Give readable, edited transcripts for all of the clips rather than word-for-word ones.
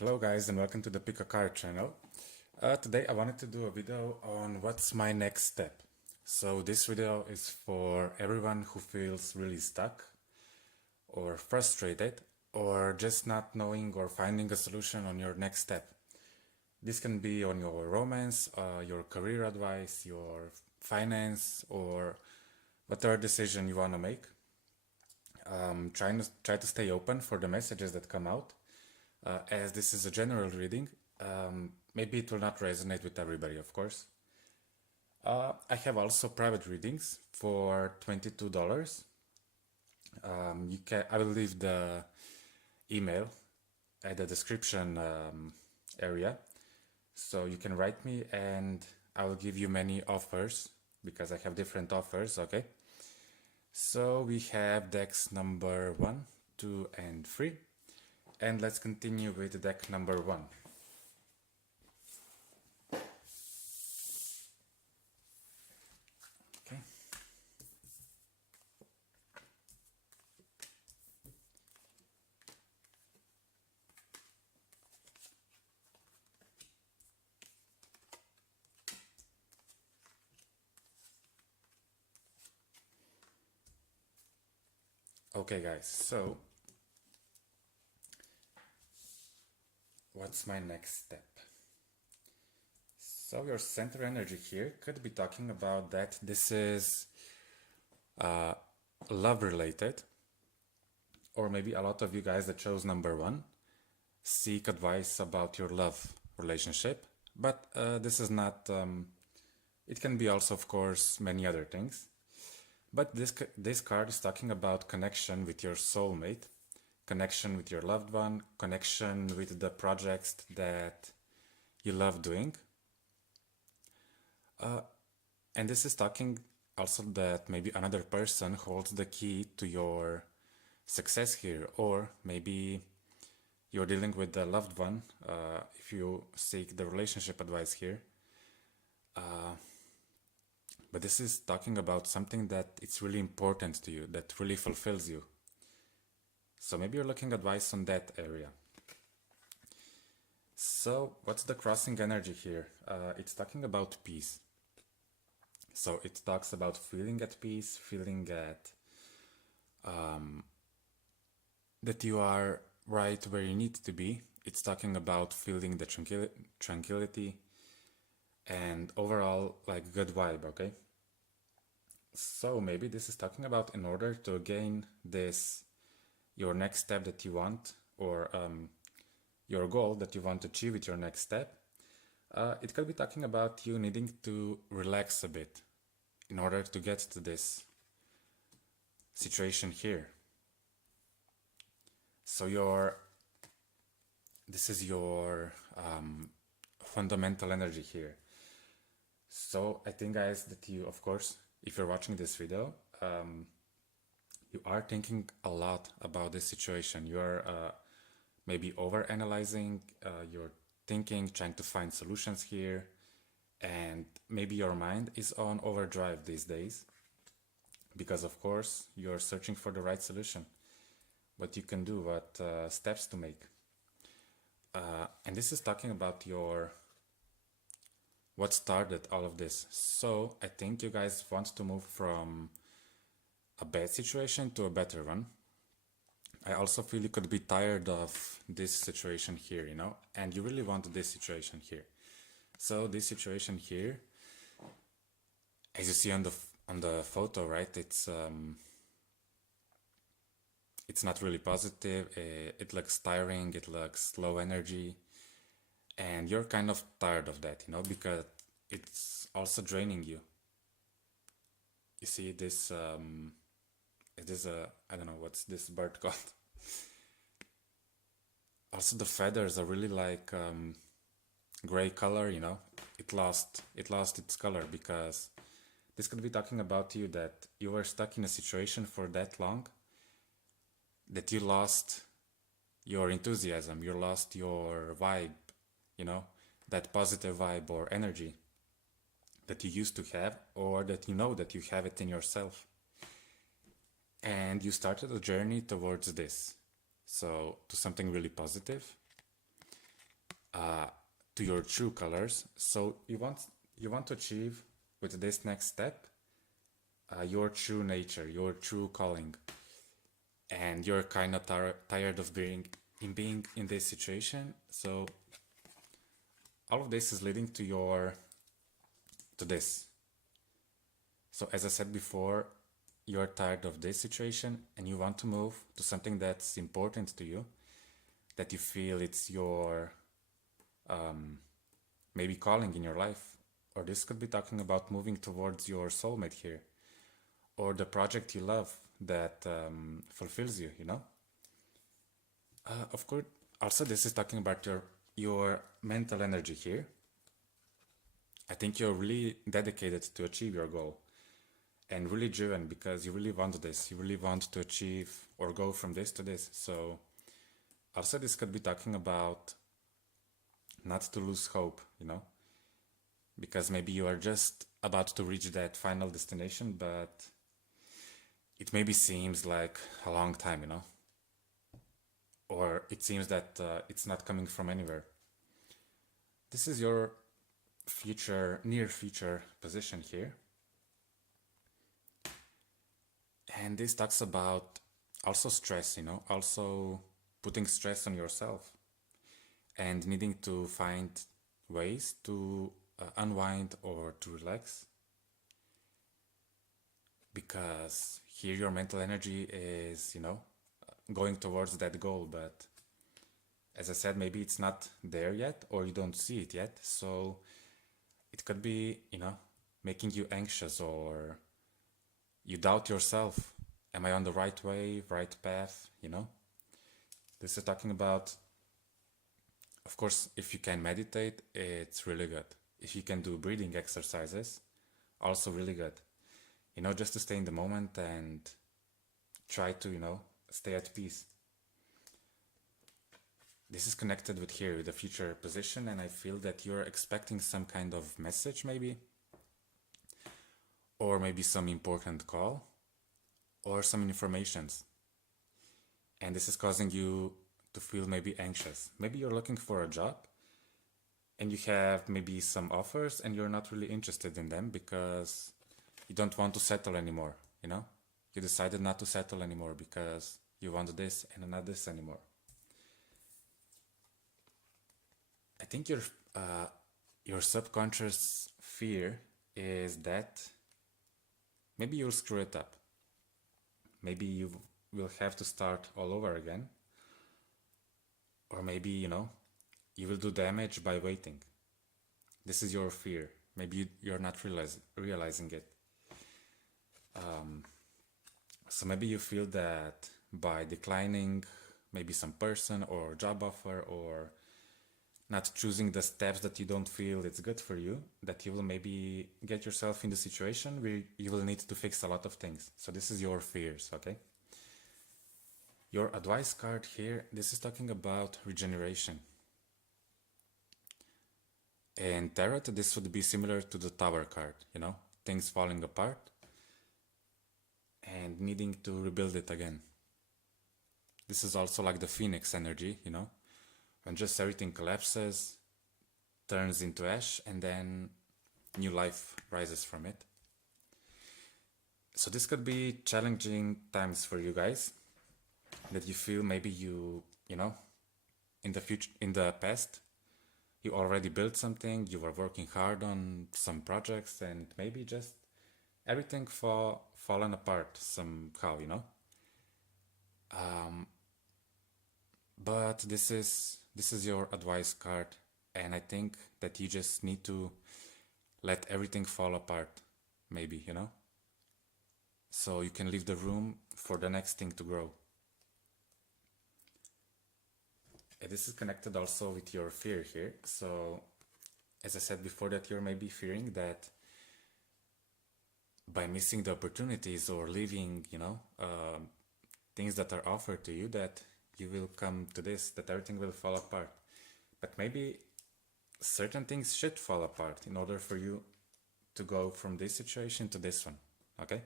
Hello guys and welcome to the Pick a Card channel. Today I wanted to do a video on what's my next step. So this video is for everyone who feels really stuck or frustrated or just not knowing or finding a solution on your next step. This can be on your romance, your career advice, your finance, or whatever decision you want to make. Try to stay open for the messages that come out. As this is a general reading, maybe it will not resonate with everybody, of course. I have also private readings for $22. I will leave the email at the description area, so you can write me and I will give you many offers because I have different offers. Okay, so we have decks number 1, 2, and 3. And let's continue with deck number 1. Okay. Okay guys, so what's my next step? So your center energy here could be talking about that this is love related, or maybe a lot of you guys that chose number 1 seek advice about your love relationship, but this is not, it can be also of course many other things. But this card is talking about connection with your soulmate, connection with your loved one, connection with the projects that you love doing. And this is talking also that maybe another person holds the key to your success here, or maybe you're dealing with the loved one if you seek the relationship advice here. But this is talking about something that it's really important to you, that really fulfills you. So maybe you're looking advice on that area. So what's the crossing energy here? It's talking about peace. So it talks about feeling at peace, feeling that you are right where you need to be. It's talking about feeling the tranquility and overall like good vibe, okay? So maybe this is talking about in order to gain this, your next step that you want, or your goal that you want to achieve with your next step, it could be talking about you needing to relax a bit in order to get to this situation here. So this is your fundamental energy here. So I think guys that you, of course, if you're watching this video, you are thinking a lot about this situation. You are maybe over analyzing, you're thinking, trying to find solutions here, and maybe your mind is on overdrive these days because of course you're searching for the right solution, what you can do, what steps to make. And this is talking about what started all of this. So I think you guys want to move from a bad situation to a better one. I also feel you could be tired of this situation here, you know, and you really want this situation here. So this situation here, as you see on the photo, right, it's not really positive. It looks tiring, it looks low energy, and you're kind of tired of that, you know, because it's also draining you. You see this, it is I don't know what's this bird called. Also the feathers are really like gray color, you know. It lost its color because this could be talking about you that you were stuck in a situation for that long that you lost your enthusiasm, you lost your vibe, you know, that positive vibe or energy that you used to have, or that you know that you have it in yourself. And you started a journey towards this, so to something really positive. uh, to your true colors. So you want to achieve with this next step your true nature, your true calling, and you're kind of tired of being in this situation. So all of this is leading to this. So as I said before, you're tired of this situation and you want to move to something that's important to you, that you feel it's your maybe calling in your life. Or this could be talking about moving towards your soulmate here, or the project you love that fulfills you, you know? Of course, also this is talking about your mental energy here. I think you're really dedicated to achieve your goal and really driven because you really want this. You really want to achieve or go from this to this. So also this could be talking about not to lose hope, you know, because maybe you are just about to reach that final destination, but it maybe seems like a long time, you know, or it seems that it's not coming from anywhere. This is your near future position here. And this talks about also stress, you know, also putting stress on yourself and needing to find ways to unwind or to relax, because here your mental energy is, you know, going towards that goal, but as I said, maybe it's not there yet or you don't see it yet. So it could be, you know, making you anxious, or you doubt yourself. Am I on the right way, right path, you know? This is talking about, of course, if you can meditate, it's really good. If you can do breathing exercises, also really good. You know, just to stay in the moment and try to, you know, stay at peace. This is connected with here, with the future position, and I feel that you're expecting some kind of message maybe, or maybe some important call, or some informations. And this is causing you to feel maybe anxious. Maybe you're looking for a job and you have maybe some offers and you're not really interested in them because you don't want to settle anymore, you know? You decided not to settle anymore because you want this and not this anymore. I think your subconscious fear is that maybe you'll screw it up. Maybe you will have to start all over again. Or maybe, you know, you will do damage by waiting. This is your fear. Maybe you're not realizing it. So maybe you feel that by declining maybe some person or job offer, or not choosing the steps that you don't feel it's good for you, that you will maybe get yourself in the situation where you will need to fix a lot of things. So this is your fears, okay? Your advice card here, this is talking about regeneration. In tarot, this would be similar to the Tower card, you know, things falling apart and needing to rebuild it again. This is also like the Phoenix energy, you know, when just everything collapses, turns into ash, and then new life rises from it. So this could be challenging times for you guys, that you feel maybe you know, in the future, in the past, you already built something, you were working hard on some projects, and maybe just everything fallen apart somehow, you know. But this is your advice card, and I think that you just need to let everything fall apart, maybe, you know, so you can leave the room for the next thing to grow. And this is connected also with your fear here. So as I said before, that you're maybe fearing that by missing the opportunities or leaving, you know, things that are offered to you, that you will come to this, that everything will fall apart. But maybe certain things should fall apart in order for you to go from this situation to this one, okay?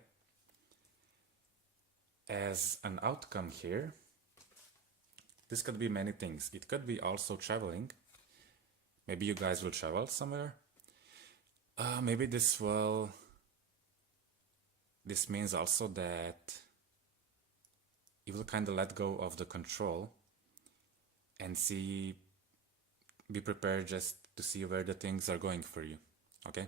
As an outcome here, this could be many things. It could be also traveling, Maybe you guys will travel somewhere. Maybe this means also that you will kind of let go of the control and be prepared just to see where the things are going for you. Okay?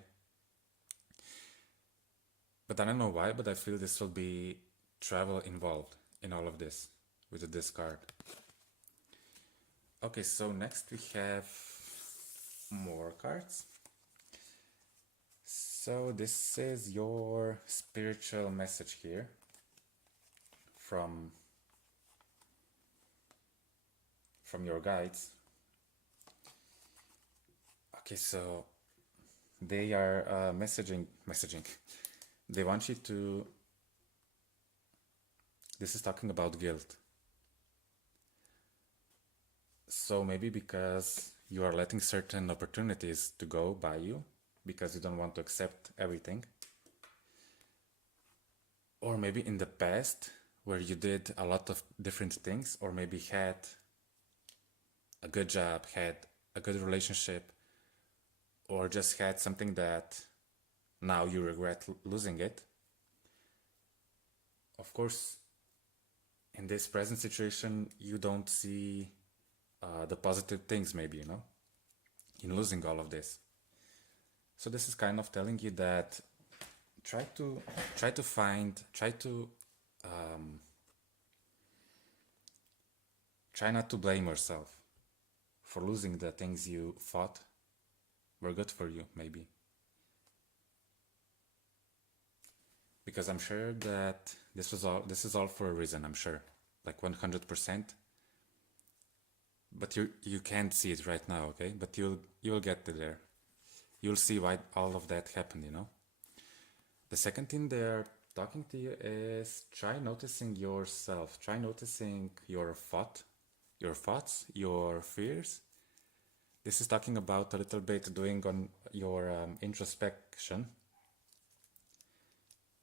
But I don't know why, but I feel this will be travel involved in all of this with this card. Okay, so next we have more cards. So this is your spiritual message here from your guides. Okay, so they are messaging. They want you to. This is talking about guilt. So maybe because you are letting certain opportunities to go by you because you don't want to accept everything. Or maybe in the past where you did a lot of different things, or maybe had a good job, had a good relationship, or just had something that now you regret losing it. Of course, in this present situation, you don't see the positive things, maybe, in losing all of this. So this is kind of telling you that try not to blame yourself for losing the things you thought were good for you, maybe. Because I'm sure that this is all for a reason, I'm sure. Like 100%. But you can't see it right now, okay? But you'll get to there. You'll see why all of that happened, The second thing they're talking to you is try noticing yourself. Try noticing your thoughts, your fears. This is talking about a little bit doing on your introspection.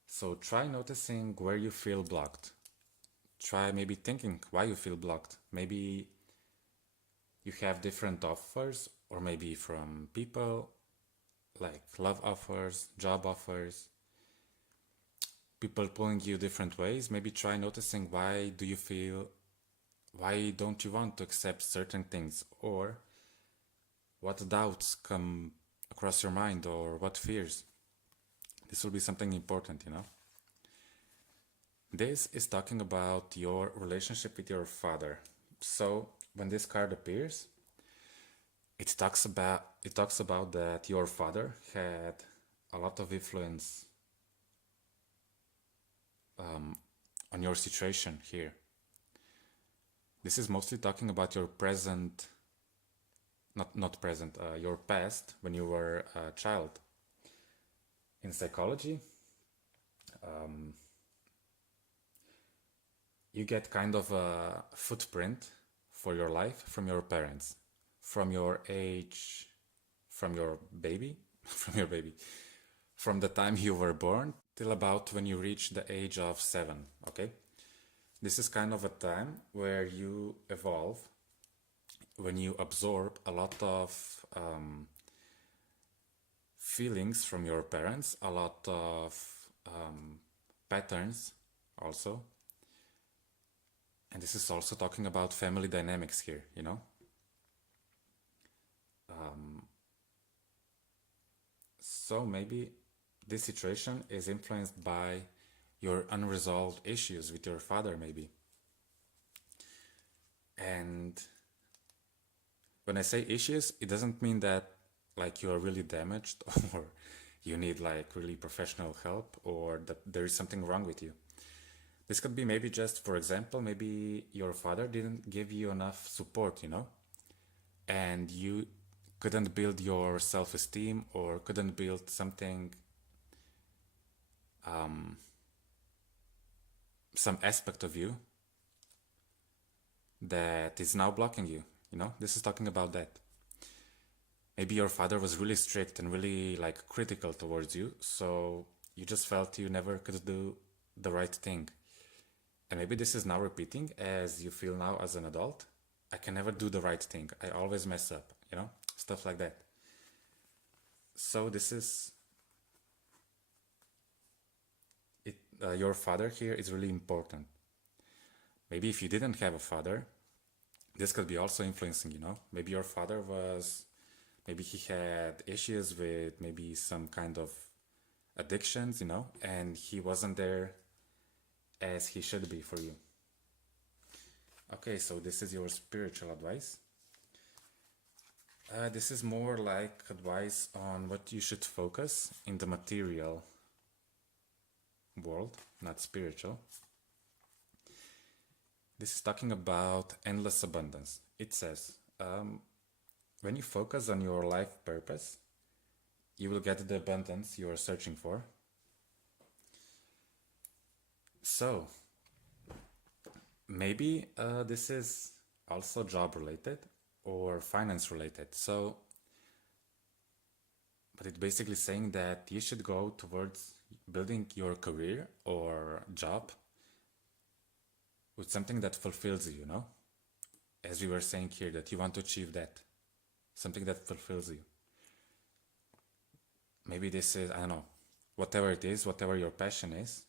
So try noticing where you feel blocked. Try maybe thinking why you feel blocked. Maybe you have different offers, or maybe from people, like love offers, job offers, people pulling you different ways. Maybe try noticing why don't you want to accept certain things, or what doubts come across your mind, or what fears. This will be something important, This is talking about your relationship with your father. So when this card appears, it talks about that your father had a lot of influence on your situation here. This is mostly talking about your present, not present, your past when you were a child. In psychology, you get kind of a footprint for your life from your parents, from your age, from your baby, from the time you were born till about when you reach the age of 7, okay? This is kind of a time where you evolve, when you absorb a lot of feelings from your parents, a lot of patterns also. And this is also talking about family dynamics here, So maybe this situation is influenced by your unresolved issues with your father, maybe. And when I say issues, it doesn't mean that like you're really damaged or you need like really professional help, or that there is something wrong with you. This could be maybe just, for example, maybe your father didn't give you enough support, and you couldn't build your self-esteem, or couldn't build something, some aspect of you that is now blocking you, This is talking about that. Maybe your father was really strict and really like critical towards you, so you just felt you never could do the right thing. And maybe this is now repeating as you feel now as an adult. I can never do the right thing. I always mess up, stuff like that. So this is it. Your father here is really important. Maybe if you didn't have a father, this could be also influencing, you know. Maybe your father was, maybe he had issues with maybe some kind of addictions, you know, and he wasn't there as he should be for you. Okay, so this is your spiritual advice. This is more like advice on what you should focus in the material world, not spiritual. This is talking about endless abundance. It says, when you focus on your life purpose, you will get the abundance you are searching for. So, maybe this is also job related or finance related. So, but it's basically saying that you should go towards building your career or job with something that fulfills you, you know? As we were saying here, that you want to achieve that, something that fulfills you. Maybe this is, I don't know, whatever it is, whatever your passion is,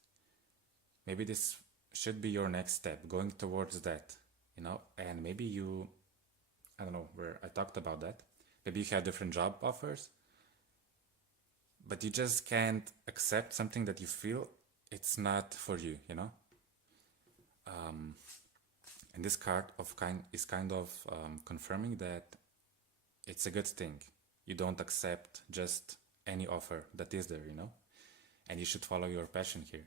maybe this should be your next step, going towards that, you know? And maybe you, I don't know where I talked about that, maybe you have different job offers, but you just can't accept something that you feel it's not for you, you know? And this card is kind of confirming that it's a good thing. You don't accept just any offer that is there, you know? And you should follow your passion here.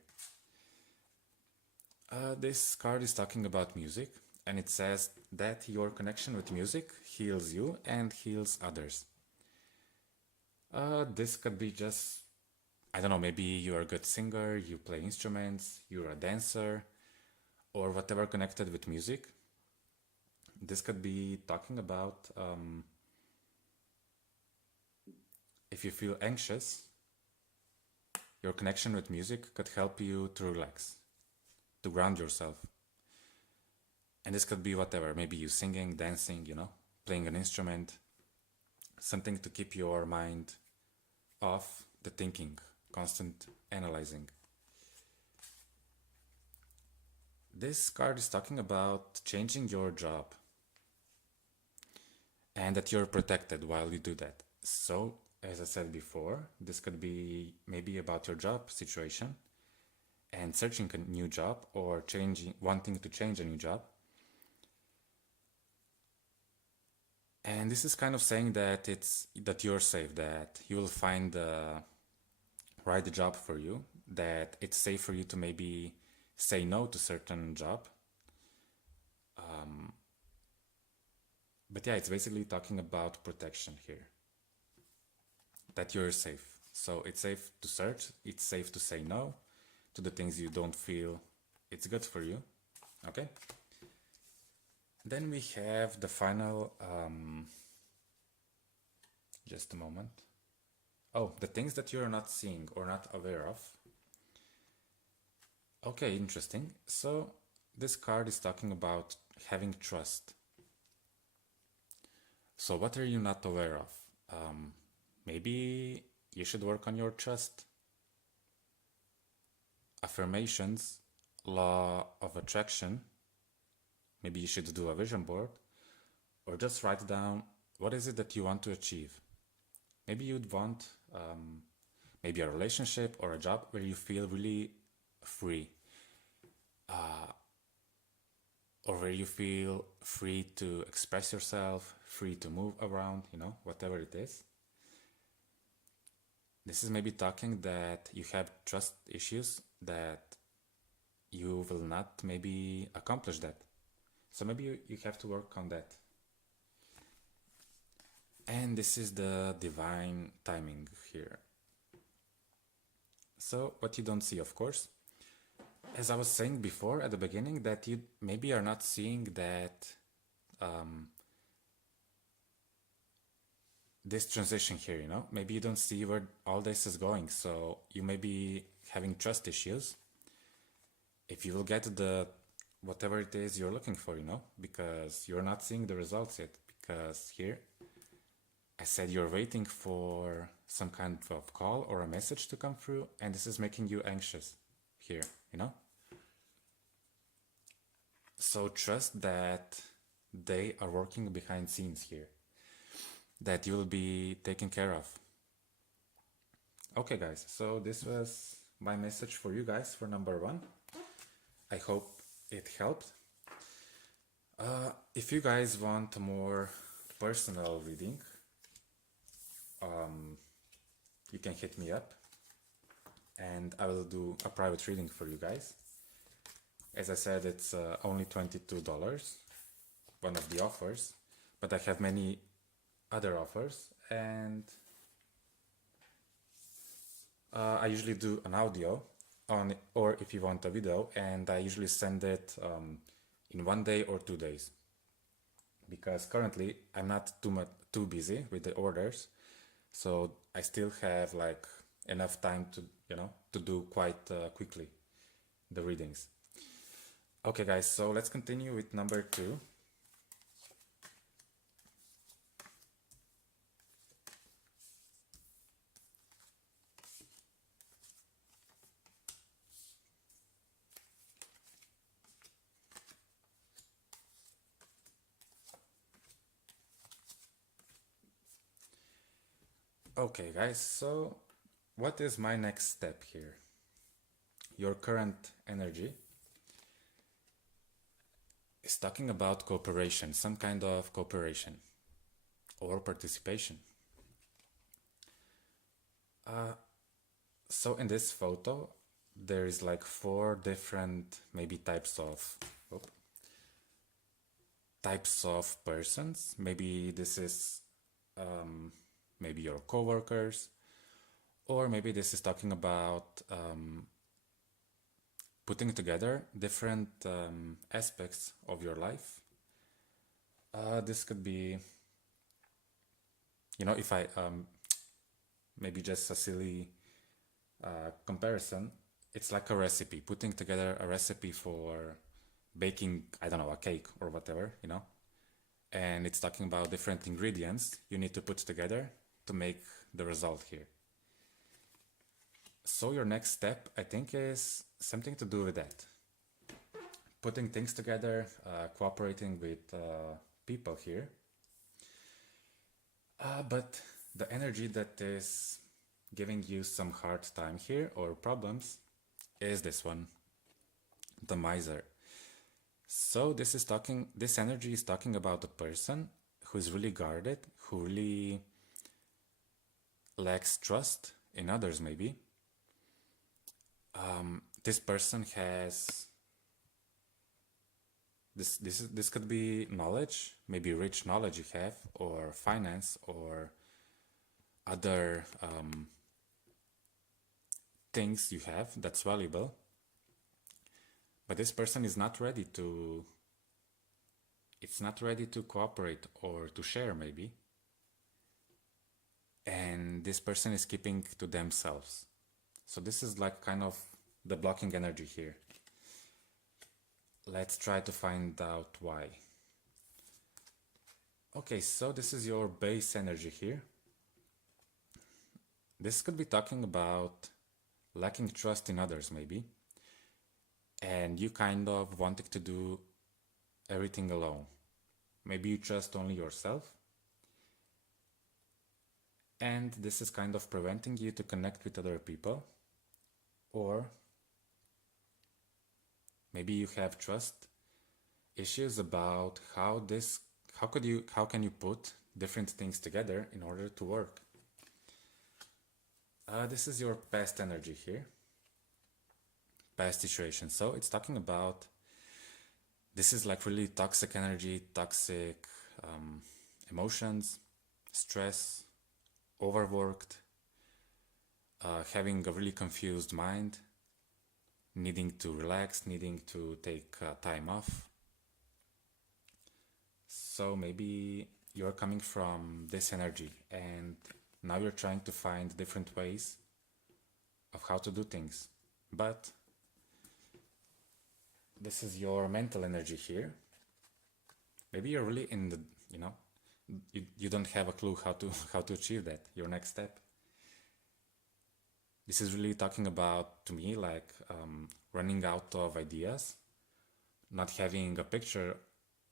This card is talking about music, and it says that your connection with music heals you and heals others. This could be just, I don't know, maybe you're a good singer, you play instruments, you're a dancer, or whatever connected with music. This could be talking about if you feel anxious, your connection with music could help you to relax, to ground yourself. And this could be whatever, maybe you singing, dancing, you know, playing an instrument, something to keep your mind off the thinking, constant analyzing. This card is talking about changing your job and that you're protected while you do that. So, as I said before, this could be maybe about your job situation and searching a new job or wanting to change a new job. And this is kind of saying that that you're safe, that you will find the right job for you, that it's safe for you to maybe say no to certain job. But yeah, it's basically talking about protection here, that you're safe. So it's safe to search, it's safe to say no to the things you don't feel it's good for you. Okay? Then we have the final, just a moment. Oh, the things that you're not seeing or not aware of. Okay, interesting. So this card is talking about having trust. So what are you not aware of? Maybe you should work on your trust. Affirmations, law of attraction. Maybe you should do a vision board or just write down what is it that you want to achieve. Maybe you'd want maybe a relationship or a job where you feel really free, or where you feel free to express yourself, free to move around, you know, whatever it is. This is maybe talking that you have trust issues, that you will not maybe accomplish that. So maybe you have to work on that. And this is the divine timing here. So what you don't see, of course, as I was saying before at the beginning, that you maybe are not seeing that this transition here, you know, maybe you don't see where all this is going, so you may be having trust issues if you will get the whatever it is you're looking for, you know, because you're not seeing the results yet. Because here I said you're waiting for some kind of call or a message to come through, and this is making you anxious here, you know? So trust that they are working behind scenes here, that you'll be taken care of. Okay, guys, so this was my message for you guys for number one. I hope it helped. If you guys want a more personal reading, you can hit me up and I will do a private reading for you guys. As I said, it's only $22, one of the offers, but I have many other offers, and I usually do an audio on, or if you want a video, and I usually send it in 1 day or 2 days, because currently I'm not too busy with the orders, so I still have like enough time to to do quite quickly the readings. Okay, guys, so let's continue with number two. Okay, guys, so what is my next step here? Your current energy is talking about cooperation, some kind of cooperation or participation. So in this photo, there is like 4 different maybe types of persons. Maybe this is maybe your coworkers, or maybe this is talking about putting together different aspects of your life. This could be, if I maybe just a silly comparison, it's like a recipe, putting together a recipe for baking, I don't know, a cake or whatever, and it's talking about different ingredients you need to put together to make the result here. So your next step, I think, is something to do with that. Putting things together, cooperating with people here. But the energy that is giving you some hard time here or problems is this one, the miser. So this energy is talking about a person who is really guarded, who really lacks trust in others maybe. This person has this could be knowledge, maybe rich knowledge you have, or finance, or other things you have that's valuable, but this person is not ready to cooperate or to share maybe, and this person is keeping to themselves. So this is like kind of the blocking energy here. Let's try to find out why. Okay, so this is your base energy here. This could be talking about lacking trust in others maybe, and you kind of wanting to do everything alone. Maybe you trust only yourself, and this is kind of preventing you to connect with other people. Or maybe you have trust issues about how can you put different things together in order to work. This is your past energy here, past situation. So it's talking about, this is like really toxic energy, toxic emotions, stress, overworked, having a really confused mind, needing to relax, needing to take time off. So maybe you're coming from this energy and now you're trying to find different ways of how to do things. But this is your mental energy here. Maybe you're really in you don't have a clue how to how to achieve that, your next step. This is really talking about, to me, like running out of ideas, not having a picture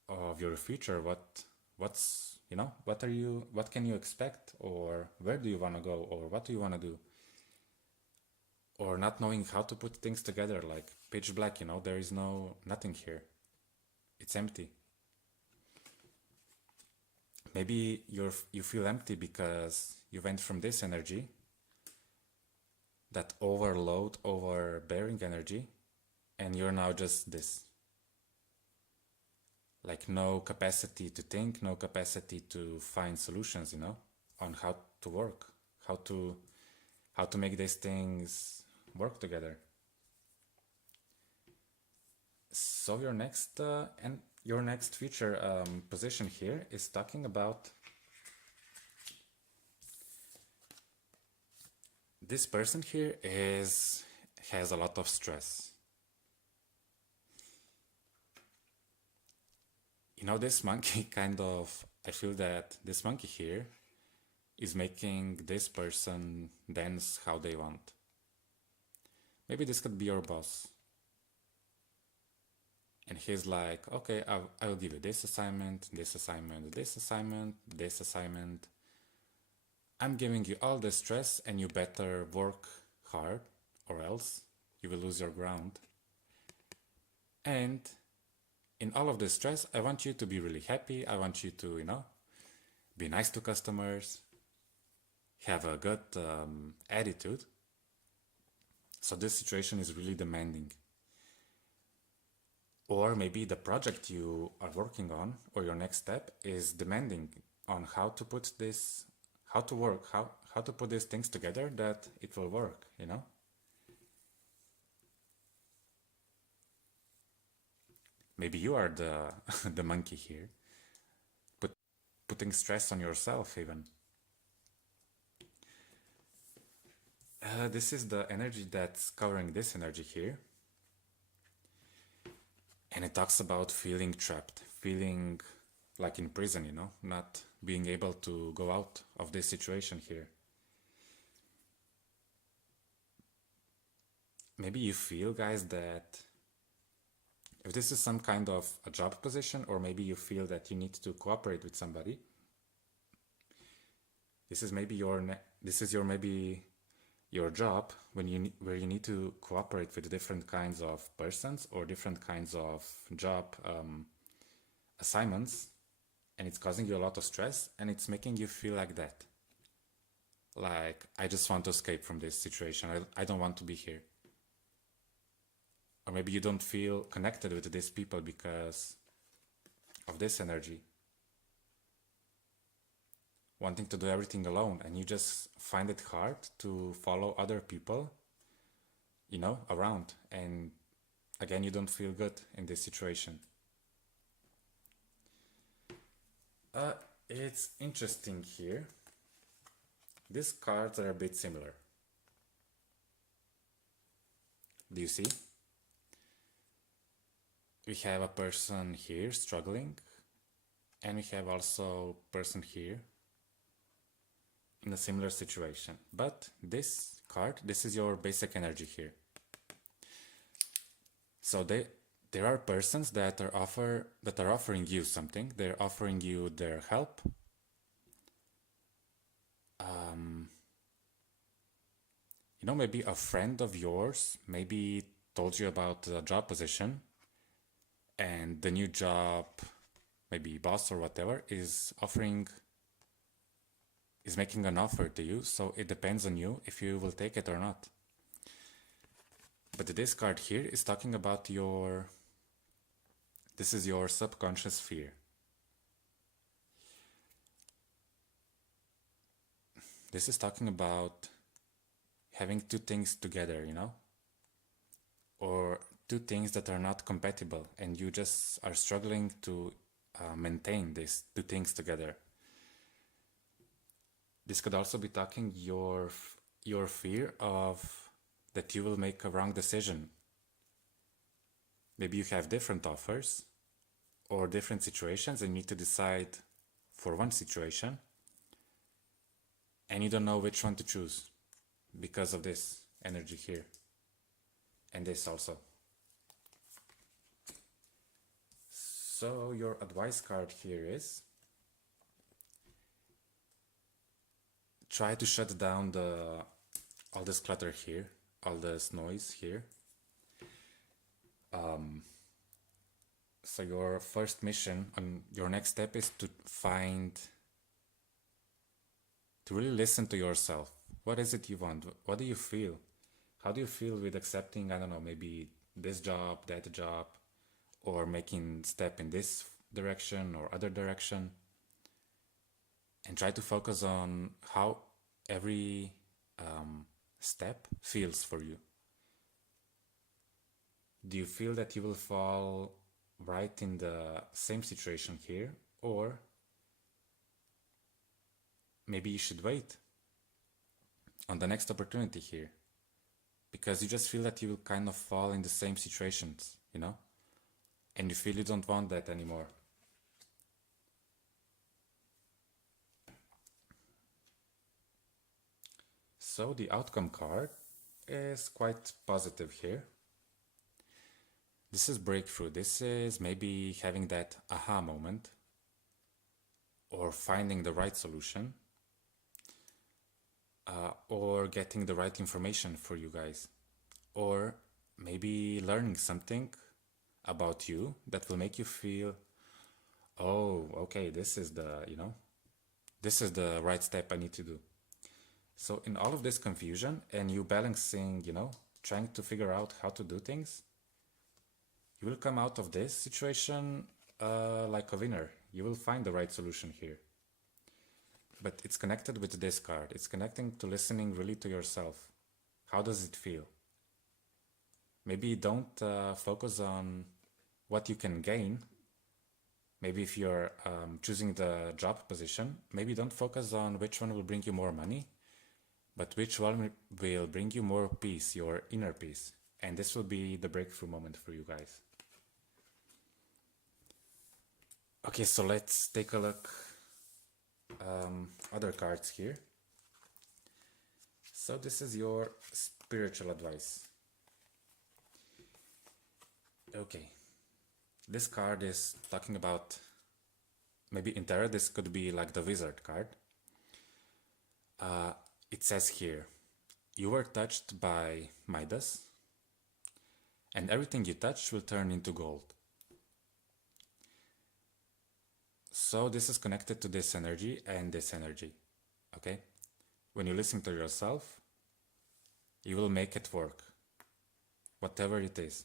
of your future. What's what can you expect, or where do you want to go, or what do you want to do, or not knowing how to put things together, like pitch black. There is nothing here. It's empty. Maybe you feel empty because you went from this energy, that overbearing energy, and you're now just this. Like no capacity to think, no capacity to find solutions, on how to work, how to make these things work together. So your next future position here is talking about this person here has a lot of stress. This monkey I feel that this monkey here is making this person dance how they want. Maybe this could be your boss. And he's like, okay, I will give you this assignment, this assignment, this assignment, this assignment. I'm giving you all the stress and you better work hard or else you will lose your ground. And in all of this stress, I want you to be really happy. I want you to, be nice to customers, have a good attitude. So this situation is really demanding. Or maybe the project you are working on, or your next step, is demanding on how to put this, how to work, how to put these things together that it will work, Maybe you are the the monkey here, putting stress on yourself even. This is the energy that's covering this energy here. And it talks about feeling trapped, feeling like in prison, not being able to go out of this situation here. Maybe you feel, guys, that if this is some kind of a job position, or maybe you feel that you need to cooperate with somebody, this is maybe your job where you need to cooperate with different kinds of persons or different kinds of job assignments, and it's causing you a lot of stress, and it's making you feel like that. Like, I just want to escape from this situation. I don't want to be here. Or maybe you don't feel connected with these people because of this energy. Wanting to do everything alone, and you just find it hard to follow other people, around. And again, you don't feel good in this situation. It's interesting here. These cards are a bit similar. Do you see? We have a person here struggling, and we have also a person here in a similar situation. But this card, this is your basic energy here. So there are persons that are offering you something. They're offering you their help. Maybe a friend of yours maybe told you about the job position, and the new job, maybe boss or whatever, is making an offer to you. So it depends on you if you will take it or not. But this card here is talking about this is your subconscious fear. This is talking about having two things together, or two things that are not compatible, and you just are struggling to maintain these two things together. This could also be talking your fear of that you will make a wrong decision. Maybe you have different offers or different situations and you need to decide for one situation and you don't know which one to choose because of this energy here and this also. So your advice card here is try to shut down all this clutter here, all this noise here. So your first mission and your next step is to really listen to yourself. What is it you want? What do you feel? How do you feel with accepting, I don't know, maybe this job, that job, or making step in this direction or other direction? And try to focus on how every step feels for you. Do you feel that you will fall right in the same situation here, or maybe you should wait on the next opportunity here, because you just feel that you will kind of fall in the same situations, you know, and you feel you don't want that anymore. So the outcome card is quite positive here. This is breakthrough. This is maybe having that aha moment or finding the right solution or getting the right information for you guys, or maybe learning something about you that will make you feel, oh, okay, this is the, you know, this is the right step I need to do. So in all of this confusion and you balancing, you know, trying to figure out how to do things, you will come out of this situation like a winner. You will find the right solution here. But it's connected with this card. It's connecting to listening really to yourself. How does it feel? Maybe don't focus on what you can gain. Maybe if you're choosing the job position, maybe don't focus on which one will bring you more money, but which one will bring you more peace, your inner peace. And this will be the breakthrough moment for you guys. Okay, so let's take a look other cards here. So this is your spiritual advice. Okay, this card is talking about, maybe in tarot this could be like the wizard card. It says here, you were touched by Midas and everything you touch will turn into gold. So this is connected to this energy and this energy, okay? When you listen to yourself, you will make it work, whatever it is.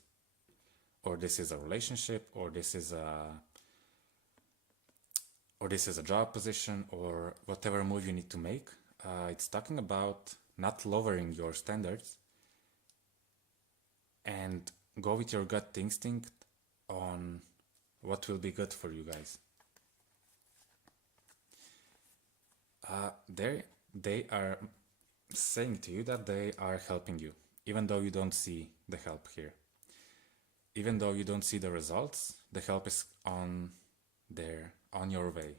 Or this is a relationship, or this is a job position, or whatever move you need to make. It's talking about not lowering your standards and go with your gut instinct on what will be good for you guys. They are saying to you that they are helping you, even though you don't see the help here. Even though you don't see the results, the help is on your way.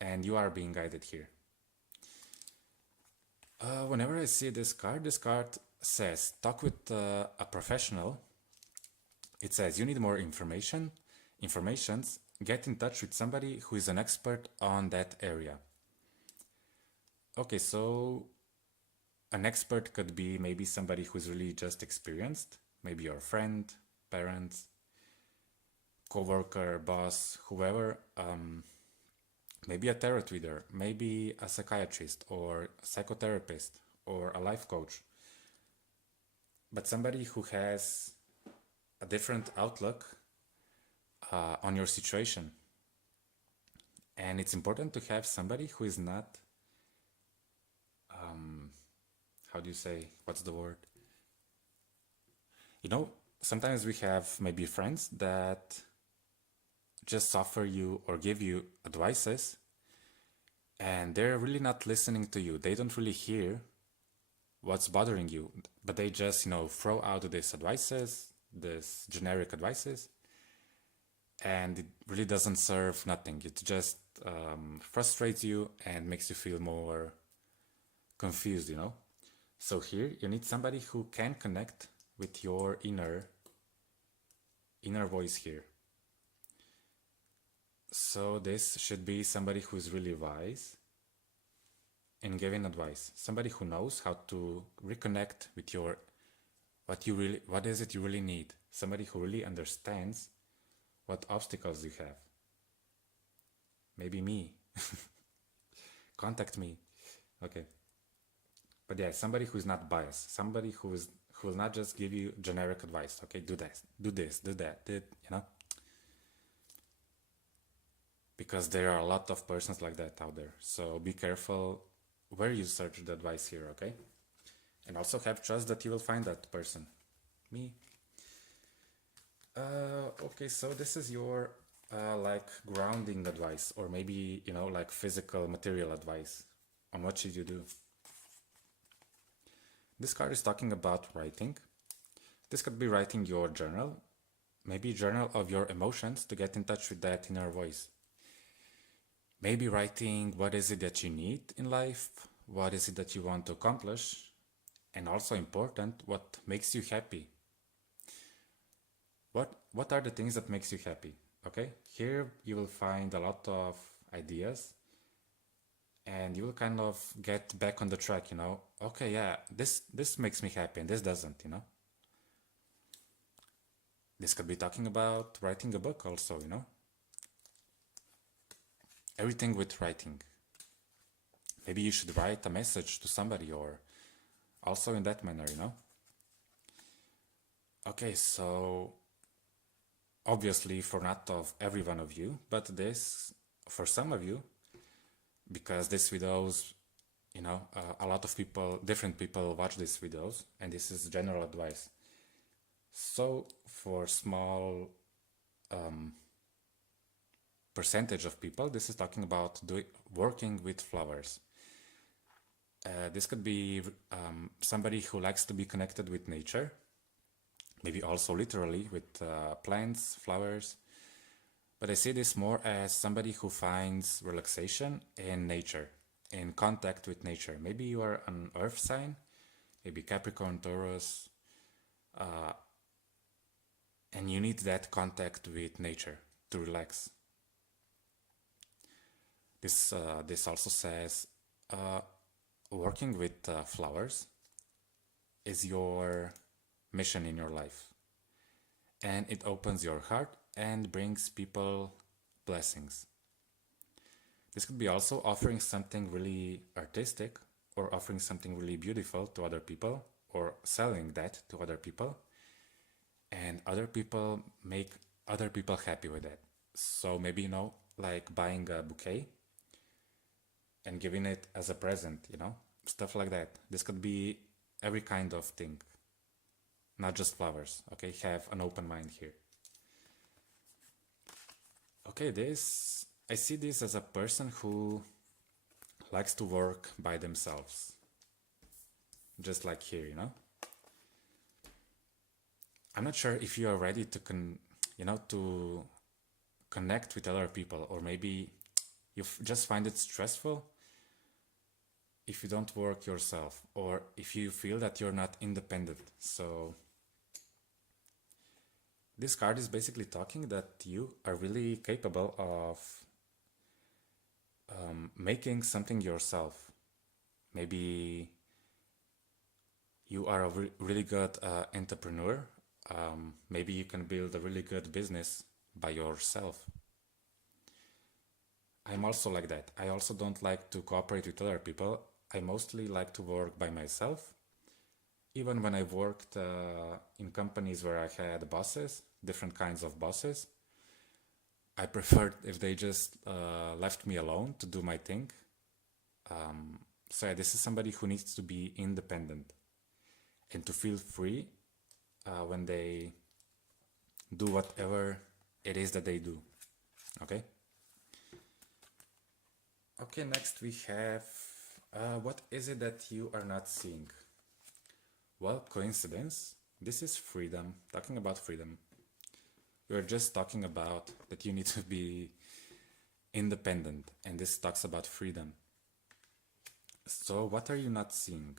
And you are being guided here. Whenever I see this card says, talk with a professional. It says, you need more informations, get in touch with somebody who is an expert on that area. Okay, so an expert could be maybe somebody who's really just experienced, maybe your friend, parents, co-worker, boss, whoever, maybe a tarot reader, maybe a psychiatrist or a psychotherapist or a life coach, but somebody who has a different outlook on your situation. And it's important to have somebody who is not, how do you say, what's the word? You know, sometimes we have maybe friends that just offer you or give you advices and they're really not listening to you. They don't really hear what's bothering you, but they just, you know, throw out these advices, these generic advices, and it really doesn't serve nothing. It's just frustrates you and makes you feel more confused, you know? So here you need somebody who can connect with your inner voice here. So this should be somebody who's really wise in giving advice. Somebody who knows how to reconnect with your what is it you really need. Somebody who really understands what obstacles you have. Maybe me. Contact me. Okay. But yeah, somebody who's not biased. Somebody who will not just give you generic advice. Okay, do this, do that, you know? Because there are a lot of persons like that out there. So be careful where you search the advice here, okay? And also have trust that you will find that person. Me. Okay, so this is your like grounding advice, or maybe, you know, like physical material advice on what should you do. This card is talking about writing. This could be writing your journal, maybe journal of your emotions to get in touch with that inner voice. Maybe writing what is it that you need in life, what is it that you want to accomplish, and also important, what makes you happy. What are the things that makes you happy? Okay, here you will find a lot of ideas and you will kind of get back on the track, you know. Okay, yeah, this makes me happy and this doesn't, you know. This could be talking about writing a book also, you know. Everything with writing. Maybe you should write a message to somebody, or also in that manner, you know. Okay, so obviously for not of every one of you, but this for some of you, because these videos, you know, a lot of people, different people watch these videos, and this is general advice. So for small percentage of people, this is talking about working with flowers. This could be somebody who likes to be connected with nature, maybe also literally with plants, flowers. But I see this more as somebody who finds relaxation in nature, in contact with nature. Maybe you are an earth sign, maybe Capricorn, Taurus, and you need that contact with nature to relax. This also says working with flowers is your mission in your life, and it opens your heart and brings people blessings. This could be also offering something really artistic, or offering something really beautiful to other people, or selling that to other people, and other people make other people happy with it. So maybe, you know, like buying a bouquet and giving it as a present, you know, stuff like that. This could be every kind of thing, not just flowers. Okay, have an open mind here. Okay, I see this as a person who likes to work by themselves, just like here, you know. I'm not sure if you are ready to to connect with other people, or maybe you just find it stressful if you don't work yourself, or if you feel that you're not independent. So this card is basically talking that you are really capable of making something yourself. Maybe you are a really good entrepreneur. Maybe you can build a really good business by yourself. I'm also like that. I also don't like to cooperate with other people. I mostly like to work by myself. Even when I worked in companies where I had bosses, different kinds of bosses, I preferred if they just left me alone to do my thing. So yeah, this is somebody who needs to be independent and to feel free when they do whatever it is that they do. Okay? Okay, next we have what is it that you are not seeing? Well, coincidence. This is freedom, talking about freedom. We're just talking about that you need to be independent, and this talks about freedom. So what are you not seeing?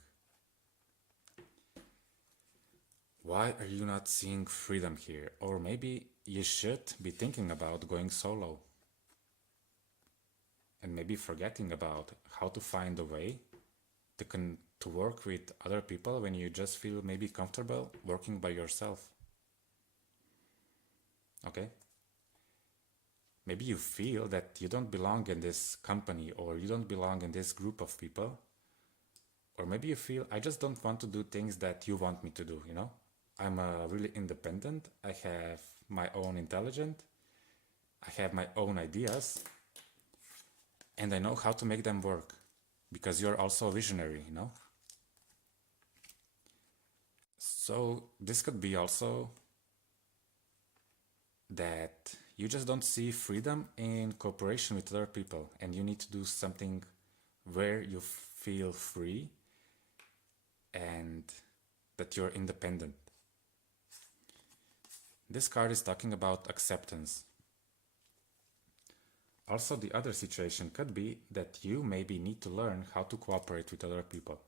Why are you not seeing freedom here? Or maybe you should be thinking about going solo and maybe forgetting about how to find a way to work with other people when you just feel maybe comfortable working by yourself. Okay? Maybe you feel that you don't belong in this company, or you don't belong in this group of people. Or maybe you feel, I just don't want to do things that you want me to do, you know? I'm really independent. I have my own intelligence. I have my own ideas. And I know how to make them work. Because you're also a visionary, you know? So this could be also that you just don't see freedom in cooperation with other people, and you need to do something where you feel free and that you're independent. This card is talking about acceptance. Also, the other situation could be that you maybe need to learn how to cooperate with other people.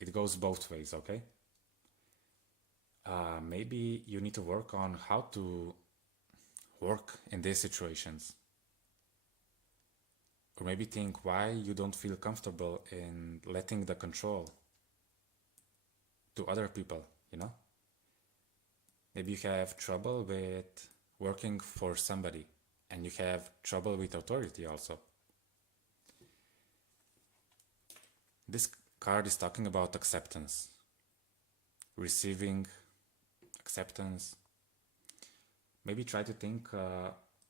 It goes both ways, okay? Maybe you need to work on how to work in these situations. Or maybe think why you don't feel comfortable in letting the control to other people, you know? Maybe you have trouble with working for somebody, and you have trouble with authority also. This card is talking about acceptance, receiving acceptance. Maybe try to think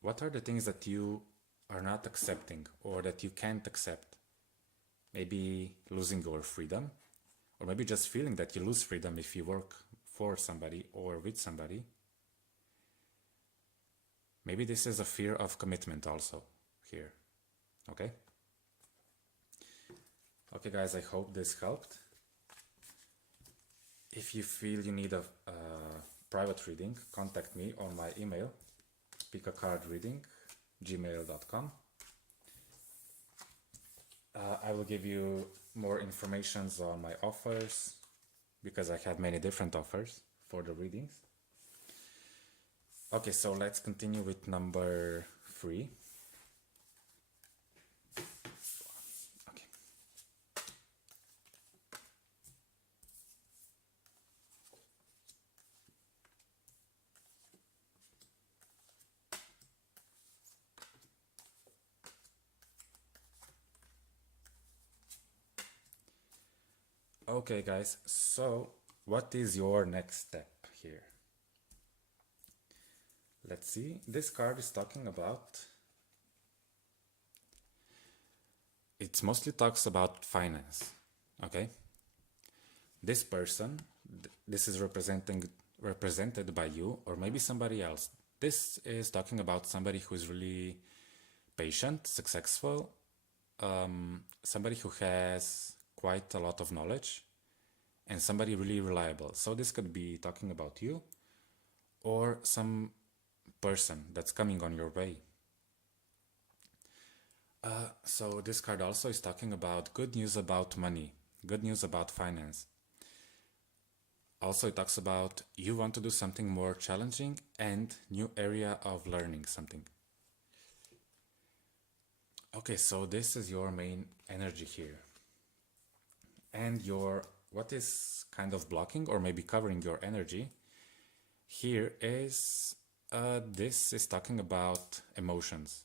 what are the things that you are not accepting or that you can't accept. Maybe losing your freedom, or maybe just feeling that you lose freedom if you work for somebody or with somebody. Maybe this is a fear of commitment also here. Okay? Okay guys, I hope this helped. If you feel you need a private reading, contact me on my email, pickacardreading@gmail.com. I will give you more informations on my offers, because I have many different offers for the readings. Okay, so let's continue with number 3. Okay. Okay guys, so what is your next step here? Let's see, this card is talking about, it mostly talks about finance, okay? This person, this is represented by you, or maybe somebody else. This is talking about somebody who is really patient, successful, somebody who has quite a lot of knowledge, and somebody really reliable. So this could be talking about you or some person that's coming on your way. So this card also is talking about good news about money, good news about finance. Also it talks about you want to do something more challenging and new area of learning something. Okay, so this is your main energy here. And what is kind of blocking or maybe covering your energy here is this is talking about emotions,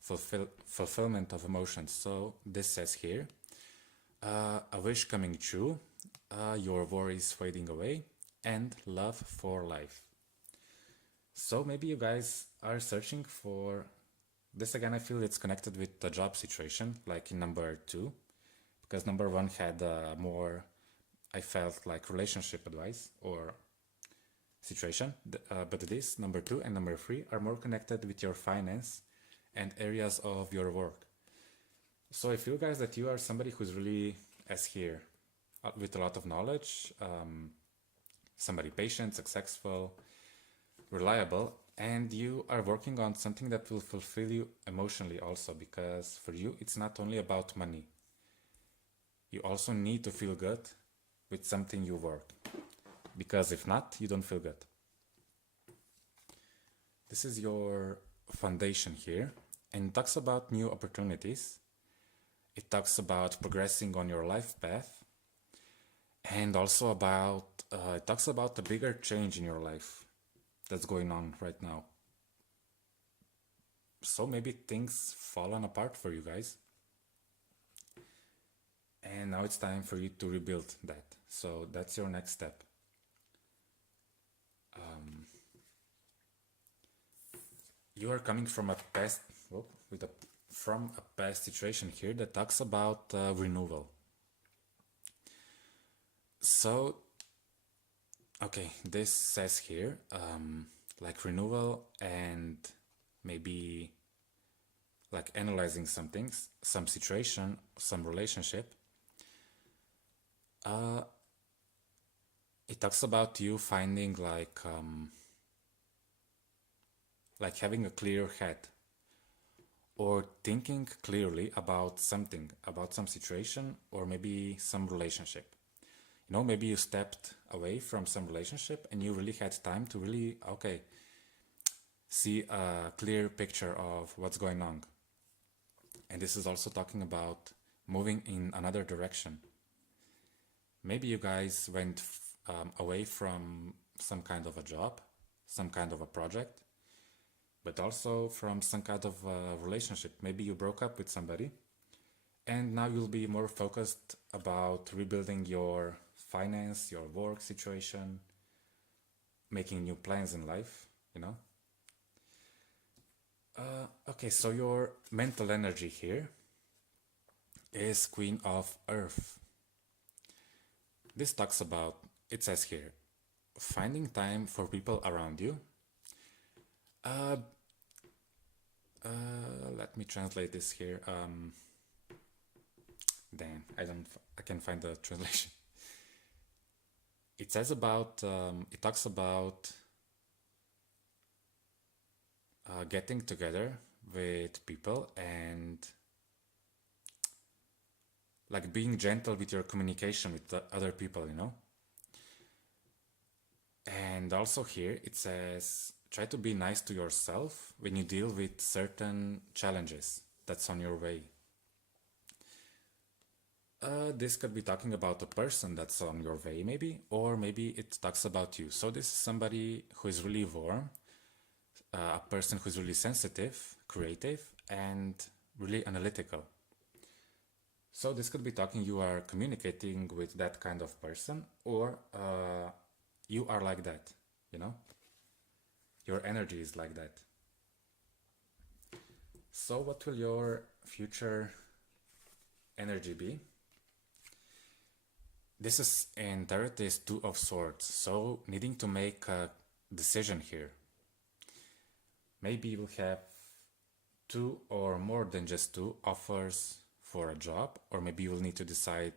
fulfillment of emotions. So this says here, a wish coming true, your worries fading away, and love for life. So maybe you guys are searching for this. Again, I feel it's connected with the job situation, like in number 2, because number 1 had more, I felt like, relationship advice or situation, but this number 2 and number 3 are more connected with your finance and areas of your work. So I feel guys that you are somebody who's really, as here, with a lot of knowledge, somebody patient, successful, reliable, And you are working on something that will fulfill you emotionally also, because for you it's not only about money. You also need to feel good with something you work, because if not, you don't feel good. This is your foundation here, and it talks about new opportunities. It talks about progressing on your life path, and also about it talks about a bigger change in your life that's going on right now. So maybe things fallen apart for you guys, and now it's time for you to rebuild that. So that's your next step. You are coming from a past, well, from a past situation here that talks about renewal. So, okay, this says here like renewal and maybe like analyzing some things, some situation, some relationship. It talks about you finding like having a clear head, or thinking clearly about something, about some situation, or maybe some relationship. You know, maybe you stepped away from some relationship and you really had time to really, okay, see a clear picture of what's going on. And this is also talking about moving in another direction. Maybe you guys went away from some kind of a job, some kind of a project, but also from some kind of a relationship. Maybe you broke up with somebody, and now you'll be more focused about rebuilding your finance, your work situation, making new plans in life, you know? Okay, so your mental energy here is Queen of Earth. This talks about, it says here, finding time for people around you. Uh, Let me translate this here. Damn, I can't find the translation. It says about, it talks about getting together with people and like being gentle with your communication with the other people, you know? And also here it says try to be nice to yourself when you deal with certain challenges that's on your way. This could be talking about a person that's on your way, maybe, or maybe it talks about you. So this is somebody who is really warm, a person who's really sensitive, creative, and really analytical. So this could be talking you are communicating with that kind of person, or you are like that, you know? Your energy is like that. So what will your future energy be? This is in tarot is Two of Swords, so needing to make a decision here. Maybe you will have two or more than just two offers for a job, or maybe you will need to decide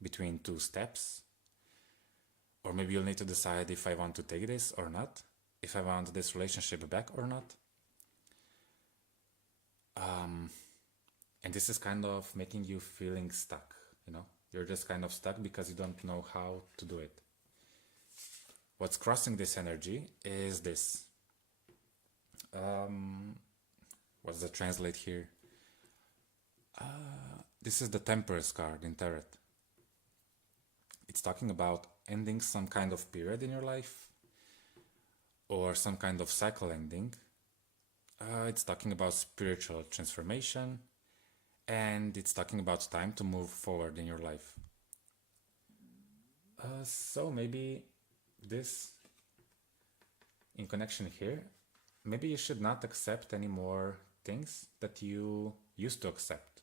between two steps, or maybe you'll need to decide if I want to take this or not, if I want this relationship back or not. And this is kind of making you feeling stuck, you know? You're just kind of stuck because you don't know how to do it. What's crossing this energy is this. What's the translate here? This is the Temperance card in Tarot. It's talking about ending some kind of period in your life, or some kind of cycle ending. It's talking about spiritual transformation, and it's talking about time to move forward in your life. So maybe this, in connection here, maybe you should not accept any more things that you used to accept.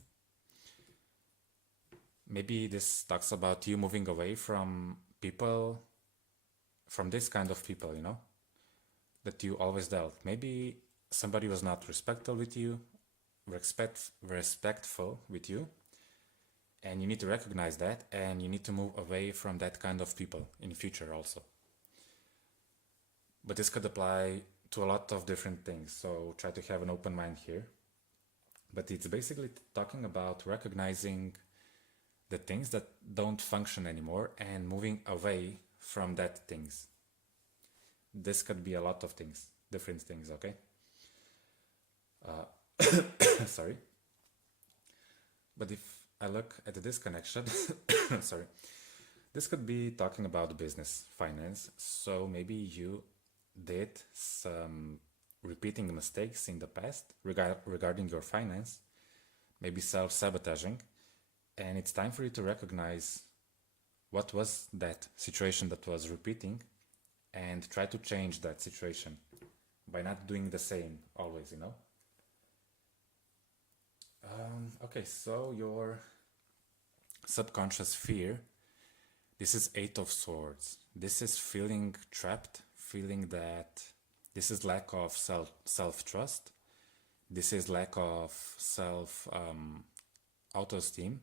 Maybe this talks about you moving away from people, from this kind of people, you know, that you always dealt. Maybe somebody was not respectful with you, respectful with you, and you need to recognize that, and you need to move away from that kind of people in the future also. But this could apply to a lot of different things, so try to have an open mind here. But it's basically talking about recognizing the things that don't function anymore and moving away from that things. This could be a lot of things, different things, okay? Sorry. But if I look at this connection, sorry, this could be talking about business, finance. So maybe you did some repeating mistakes in the past regarding your finance, maybe self-sabotaging, and it's time for you to recognize what was that situation that was repeating and try to change that situation by not doing the same always, you know? Okay, so your subconscious fear, this is Eight of Swords. This is feeling trapped, feeling that this is lack of self-trust. This is lack of auto-esteem.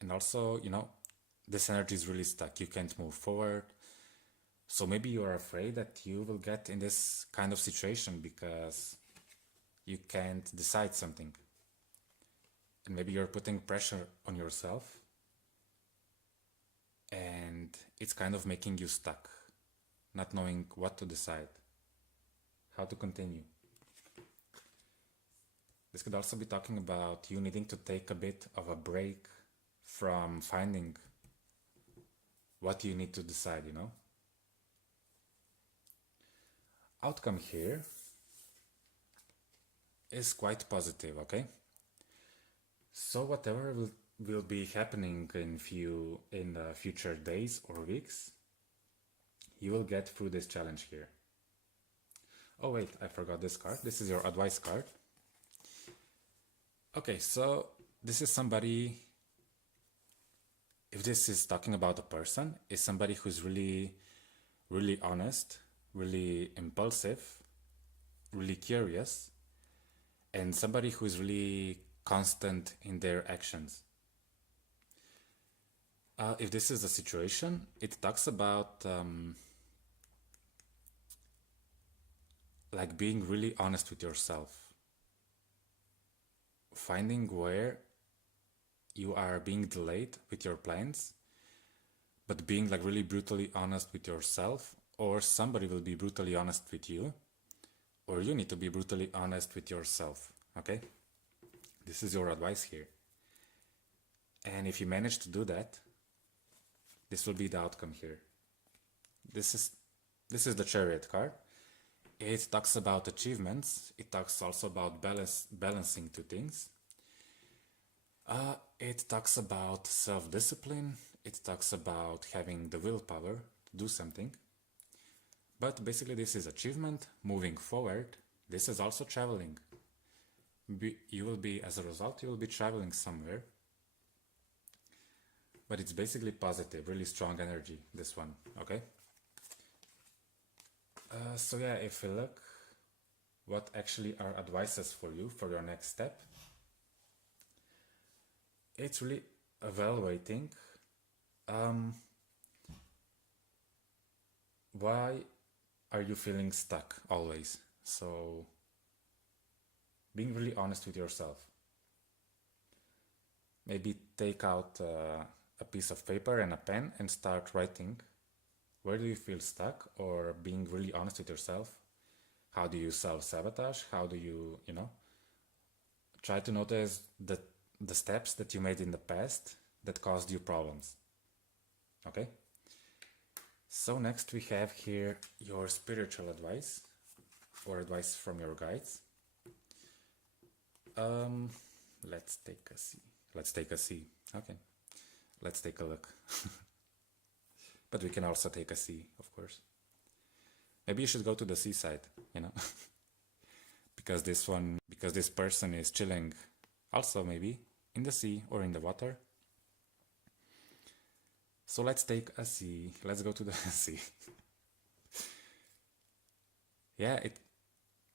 And also, you know, this energy is really stuck. You can't move forward. So maybe you are afraid that you will get in this kind of situation because you can't decide something. And maybe you're putting pressure on yourself and it's kind of making you stuck, not knowing what to decide, how to continue. This could also be talking about you needing to take a bit of a break from finding what you need to decide, you know? Outcome here is quite positive, okay? So whatever will be happening in future days or weeks, you will get through this challenge here. Oh wait, I forgot this card. This is your advice card. Okay, so this is somebody, if this is talking about a person, is somebody who's really, really honest, really impulsive, really curious, and somebody who is really constant in their actions. If this is a situation, it talks about like being really honest with yourself, finding where you are being delayed with your plans, but being like really brutally honest with yourself, or somebody will be brutally honest with you, or you need to be brutally honest with yourself, okay? This is your advice here. And if you manage to do that, this will be the outcome here. This is the Chariot card. It talks about achievements. It talks also about balancing two things. It talks about self-discipline. It talks about having the willpower to do something. But basically this is achievement, moving forward. This is also traveling. As a result, you will be traveling somewhere. But it's basically positive, really strong energy, this one, okay? So yeah, if we look what actually are advices for you for your next step, it's really evaluating why are you feeling stuck always. So being really honest with yourself. Maybe take out a piece of paper and a pen and start writing. Where do you feel stuck? Or being really honest with yourself. How do you self-sabotage? How do you, try to notice the steps that you made in the past that caused you problems. Okay? So next we have here your spiritual advice or advice from your guides. Let's take a see. Let's take a see. Okay. Let's take a look. But we can also take a see, of course. Maybe you should go to the seaside, because this person is chilling also maybe in the sea or in the water. So let's take a sea. Let's go to the sea. Yeah,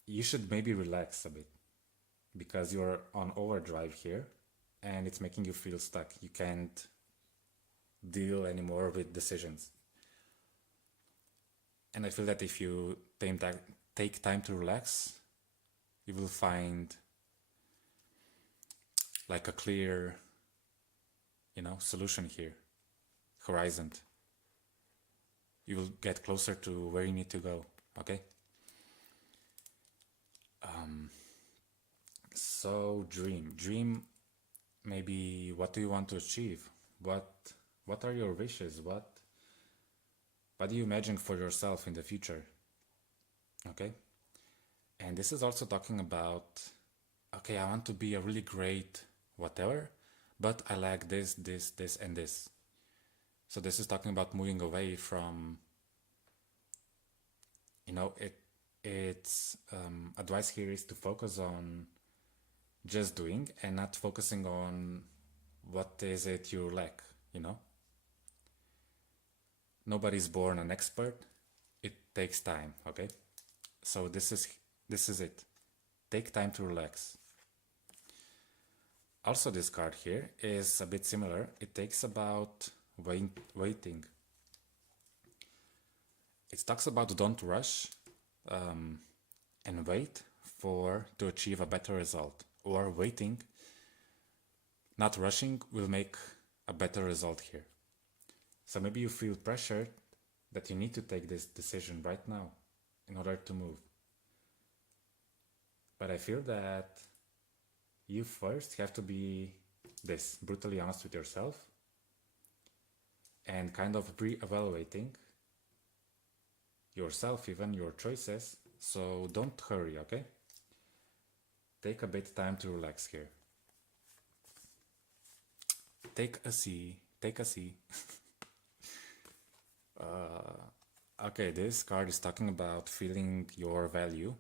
you should maybe relax a bit because you're on overdrive here and it's making you feel stuck. You can't deal anymore with decisions. And I feel that if you take time to relax, you will find like a clear, solution here, horizon. You will get closer to where you need to go, okay? So dream, maybe what do you want to achieve? What are your wishes? What do you imagine for yourself in the future? Okay? And this is also talking about, okay, I want to be a really great whatever, but I lack this, and this. So this is talking about moving away from, it's advice here is to focus on just doing and not focusing on what is it you lack, Nobody's born an expert. It takes time, okay? So this is it. Take time to relax. Also, this card here is a bit similar. It takes about waiting. It talks about don't rush and wait to achieve a better result. Or waiting, not rushing, will make a better result here. So maybe you feel pressured that you need to take this decision right now in order to move. But I feel that you first have to be brutally honest with yourself and kind of re-evaluating yourself, even your choices. So don't hurry, okay? Take a bit time to relax here. Take a seat. Okay, this card is talking about feeling your value.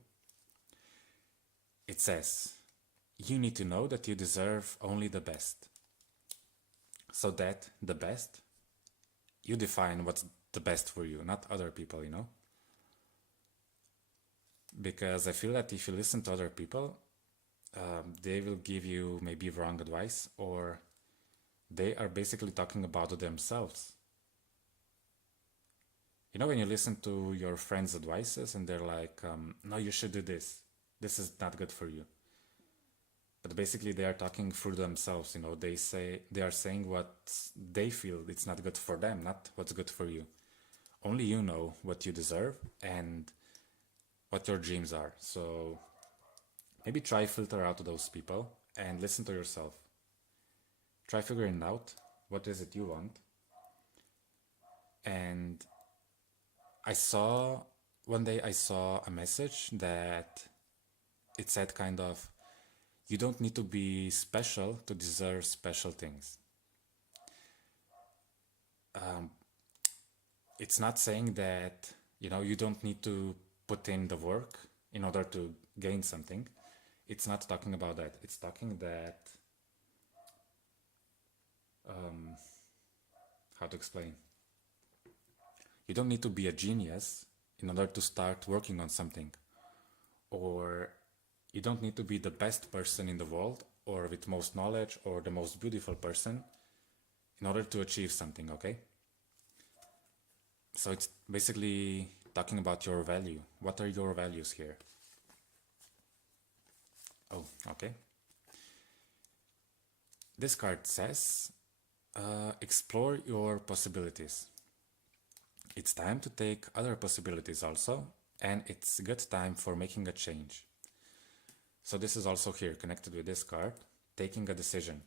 It says, you need to know that you deserve only the best. So that the best, you define what's the best for you, not other people, Because I feel that if you listen to other people, they will give you maybe wrong advice, or they are basically talking about themselves. When you listen to your friends' advices and they're like, no, you should do this. This is not good for you. But basically they are talking through themselves, they are saying what they feel it's not good for them, not what's good for you. Only you know what you deserve and what your dreams are. So maybe try filter out those people and listen to yourself. Try figuring out what is it you want. And one day I saw a message that it said kind of, you don't need to be special to deserve special things. It's not saying that, you don't need to put in the work in order to gain something. It's not talking about that. It's talking that, how to explain? You don't need to be a genius in order to start working on something. Or you don't need to be the best person in the world or with most knowledge or the most beautiful person in order to achieve something, okay? So it's basically talking about your value. What are your values here? Oh, okay. This card says, explore your possibilities. It's time to take other possibilities also, and it's a good time for making a change. So this is also here connected with this card, taking a decision,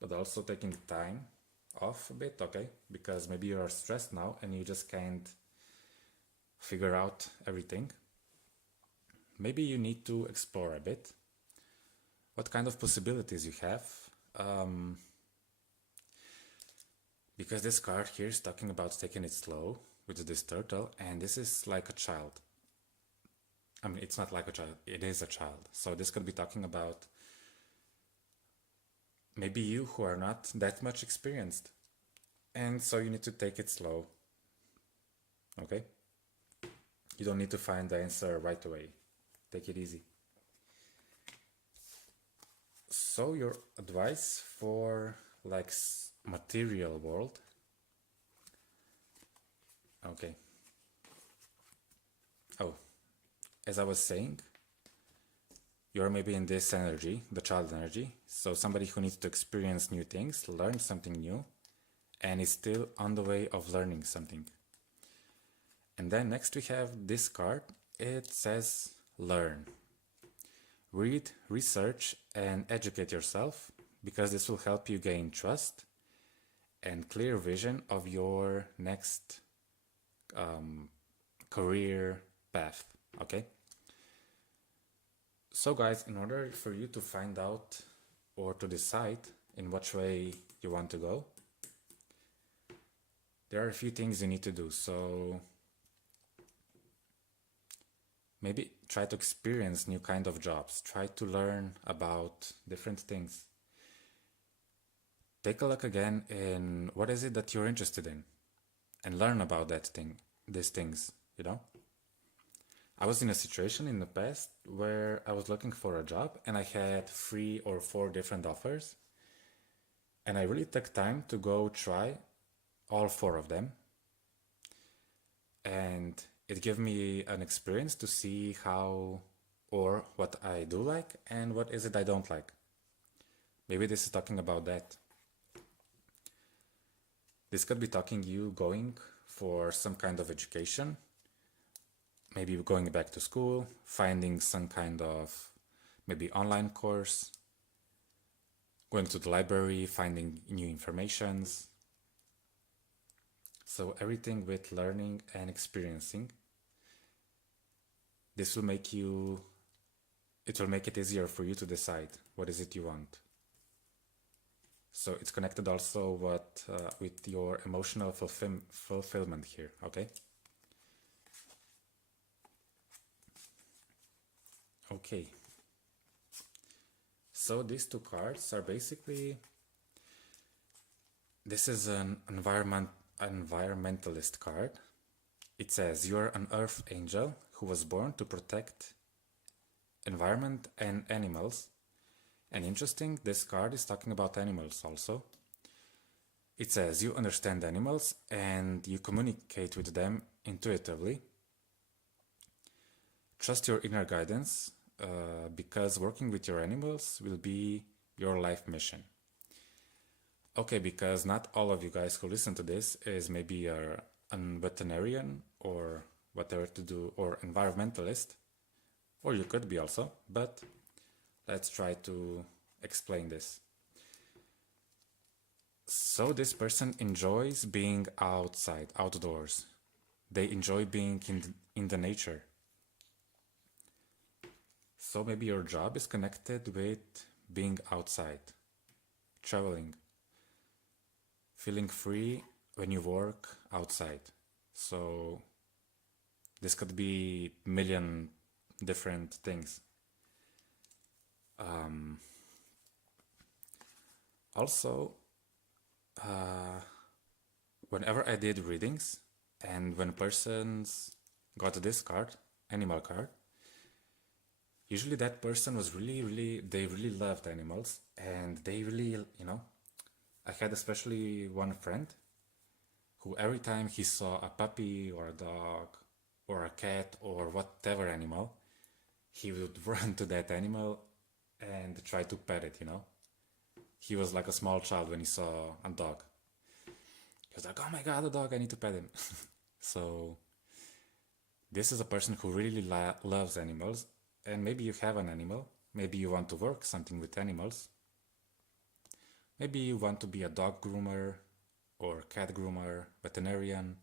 but also taking time off a bit, okay? Because maybe you are stressed now and you just can't figure out everything. Maybe you need to explore a bit what kind of possibilities you have. Because this card here is talking about taking it slow with this turtle, and this is like a child. I mean, it's not like a child, it is a child. So this could be talking about maybe you who are not that much experienced. And so you need to take it slow. Okay? You don't need to find the answer right away. Take it easy. So your advice for like material world. Okay. Oh, as I was saying, you're maybe in this energy, the child energy. So somebody who needs to experience new things, learn something new, and is still on the way of learning something. And then next we have this card. It says learn. Read, research, and educate yourself because this will help you gain trust and clear vision of your next career path. Okay? So guys, in order for you to find out or to decide in which way you want to go, there are a few things you need to do. So maybe try to experience new kind of jobs. Try to learn about different things. Take a look again in what is it that you're interested in and learn about that thing, these things, you know? I was in a situation in the past where I was looking for a job and I had 3 or 4 different offers. And I really took time to go try all 4 of them. And it gave me an experience to see how or what I do like and what is it I don't like. Maybe this is talking about that. This could be talking you going for some kind of education, maybe going back to school, finding some kind of maybe online course, going to the library, finding new informations. So everything with learning and experiencing. This will make you, it will make it easier for you to decide what is it you want. So it's connected also with your emotional fulfillment here, okay? Okay. So these 2 cards are basically, this is an environmentalist card. It says you're an earth angel who was born to protect environment and animals. And interesting, this card is talking about animals also. It says you understand animals and you communicate with them intuitively. Trust your inner guidance because working with your animals will be your life mission. Okay, because not all of you guys who listen to this is maybe a veterinarian or whatever to do, or environmentalist, or you could be also, but let's try to explain this. So this person enjoys being outside, outdoors. They enjoy being in the nature. So maybe your job is connected with being outside, traveling, feeling free when you work outside. So this could be a million different things. Also, whenever I did readings and when persons got this card, animal card, usually that person was they really loved animals and they really, I had especially one friend who every time he saw a puppy or a dog or a cat or whatever animal, he would run to that animal and try to pet it, He was like a small child when he saw a dog. He was like, oh my god, a dog, I need to pet him. So this is a person who really loves animals, and maybe you have an animal, maybe you want to work something with animals. Maybe you want to be a dog groomer or cat groomer, veterinarian.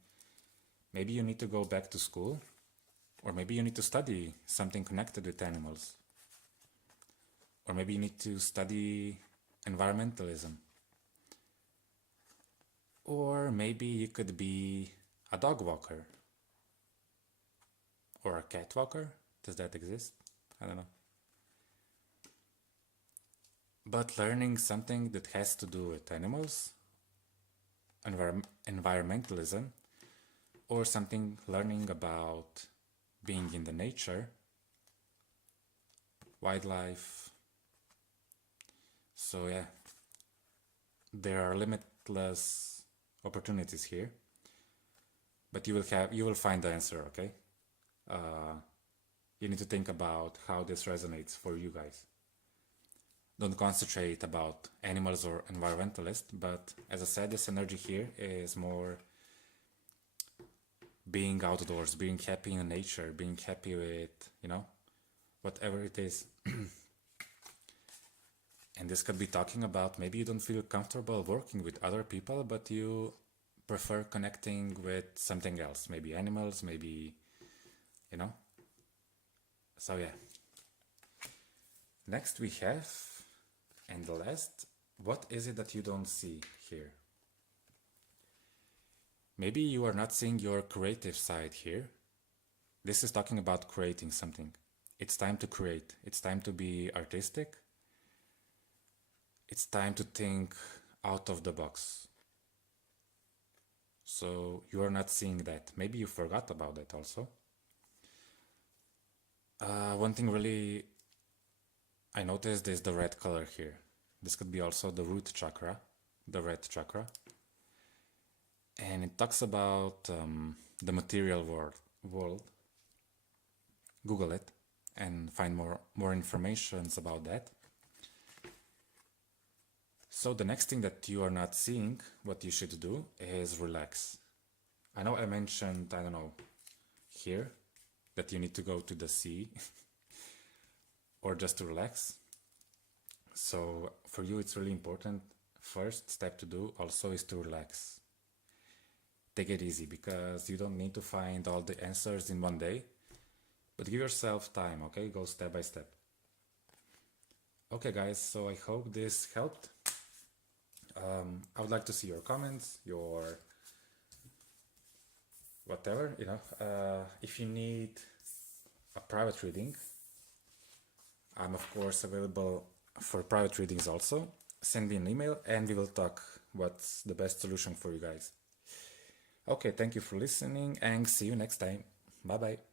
Maybe you need to go back to school, or maybe you need to study something connected with animals. Or maybe you need to study environmentalism. Or maybe you could be a dog walker. Or a cat walker. Does that exist? I don't know. But learning something that has to do with animals, environmentalism, or something learning about being in the nature, wildlife. So yeah, there are limitless opportunities here, but you will find the answer, okay? You need to think about how this resonates for you guys. Don't concentrate about animals or environmentalists, but as I said, this energy here is more being outdoors, being happy in nature, being happy with, whatever it is. And this could be talking about maybe you don't feel comfortable working with other people, but you prefer connecting with something else, maybe animals, maybe, So yeah. Next we have, and the last, what is it that you don't see here? Maybe you are not seeing your creative side here. This is talking about creating something. It's time to create. It's time to be artistic. It's time to think out of the box. So you are not seeing that. Maybe you forgot about that also. One thing really I noticed is the red color here. This could be also the root chakra, the red chakra. And it talks about the material world. Google it and find more information about that. So the next thing that you are not seeing, what you should do is relax. I know I mentioned, I don't know, here, that you need to go to the sea or just to relax. So for you it's really important, first step to do also is to relax. Take it easy, because you don't need to find all the answers in one day, but give yourself time, okay? Go step by step. Okay guys, so I hope this helped. I would like to see your comments, your whatever, if you need a private reading, I'm of course available for private readings also. Send me an email and we will talk what's the best solution for you guys. Okay, thank you for listening and see you next time. Bye bye.